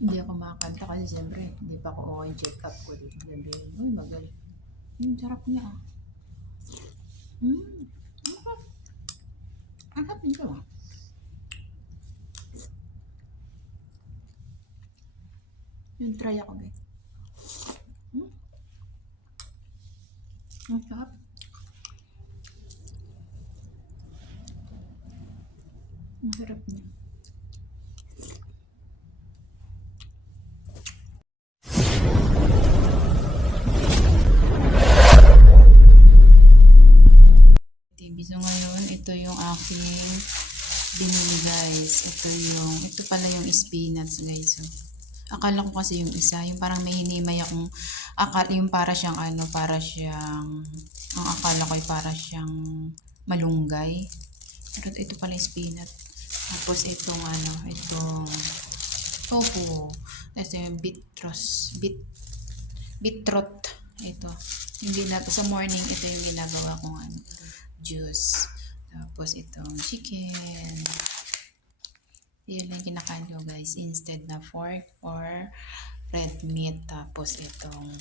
Hindi ako makakanta kasi siyempre hindi pa ako okay check up ko dito. Sabihin, uy magaling. Sarap niya ah. Ang sarap. Ang sarap nito ah. Yung try ako guys. Mm, ang sarap. Ang sarap niya. TV. So ngayon, ito yung aking binili guys. Ito pala yung spinach guys. So, akala ko kasi yung isa, yung parang may hinimay akong, yung para siyang ang akala ko ay para siyang malunggay. Pero ito pala yung spinach. Tapos itong tofu. Tapos yung beetroot. Ito. Sa morning, ito yung ginagawa kong juice. Tapos itong chicken. Yun lang kinakain ko guys. Instead na pork or red meat. Tapos itong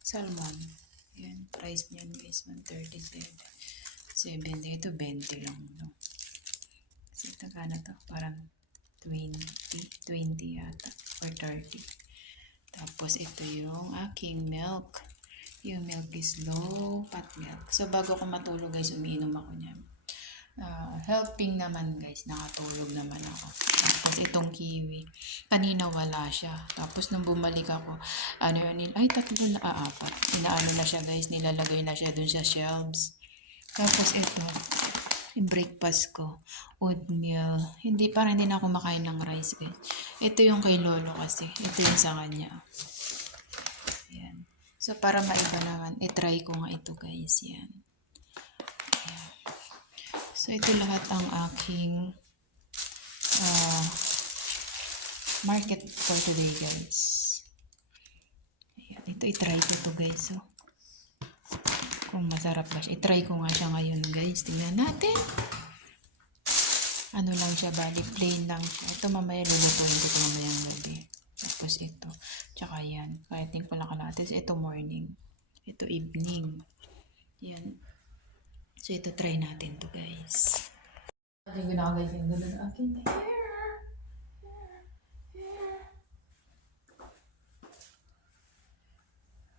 salmon. Yan. Price niyan guys. 137. 70. Ito 20 lang. No? Kasi tagana to. Parang 20 yata. Or 30. Tapos ito yung aking milk. Yung milk is low fat milk. So bago ako matulog guys, umiinom ako niyan. Helping naman guys, nakatulog naman ako. Tapos itong kiwi, kanina wala siya. Tapos nung bumalik ako, tatlo na apat. Inaano na siya guys, nilalagay na siya dun sa shelves. Tapos ito, yung breakfast ko, oatmeal. Parang hindi na ako makain ng rice guys. Ito yung kay lolo kasi. Ito yung sa kanya. Yan. So para maiba naman, i-try ko nga ito guys. Yan. Ayan. So ito lahat ang aking market for today guys. Ayan. Ito i-try ko to guys. So, kung masarap ba siya. I-try ko nga siya ngayon guys. Tingnan natin. Ano lang siya, bali plain lang siya. Ito mamaya lulutuin ko ito mamayang gabi. Tapos ito. Tsaka yan. Kaya think pala kalates. Ito morning. Ito evening. Yan. So ito try natin to guys. Aking ginagawa yung gano'n na aking hair.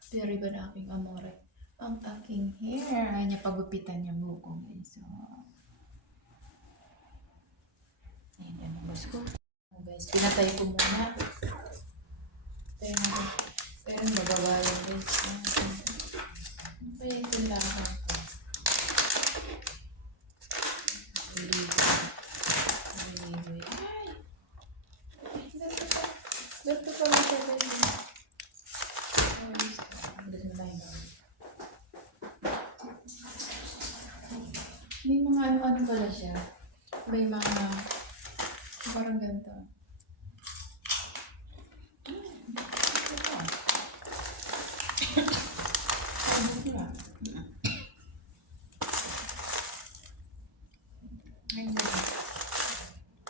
Pero iba na aking amore. Ang aking hair. Ay niya pagupitan niya buko guys. So, ayan yan ang ko. Oh, guys, pinatay ko muna. Pero magabayan guys. Kaya ito lahat ko. Berto pa lang siya guys. May mga ano pala siya. May mga parang ganito.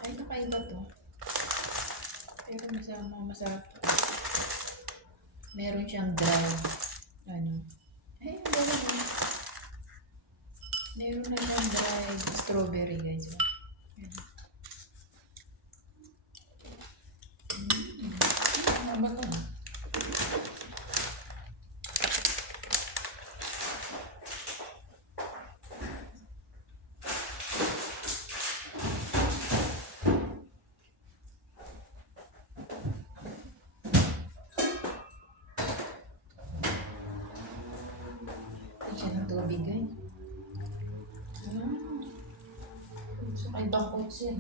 Ay, nakaiba to. Pero masarap to. Meron siyang dry. Meron na siyang dried strawberry guys. Ano ba to? Siya ng tubig guys. So, may bangkot siya.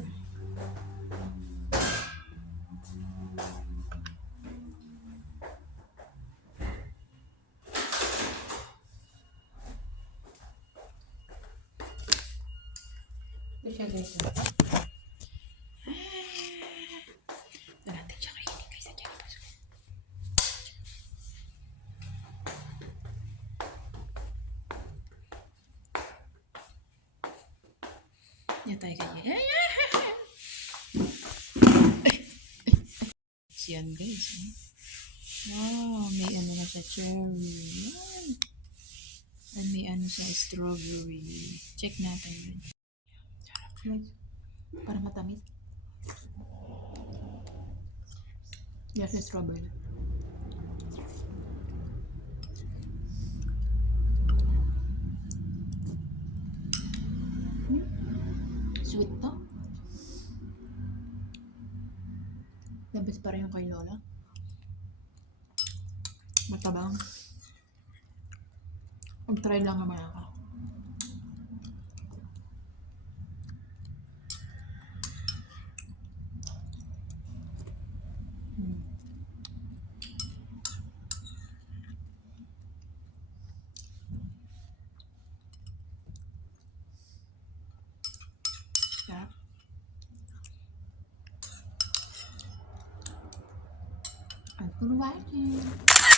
Ito siya guys. Ito natin siya kainin guys. Yan tayo kanya. yan guys. Eh. Wow, may ano na sa cherry. Yan. At may ano sa strawberry. Check natin yun. Sarap guys. Para matamis. Yes, yung strawberry. Sweet to. Labis pa rin yung kay Lola. Matabang. Mag-try lang naman ako. Sarap. Thanks for watching.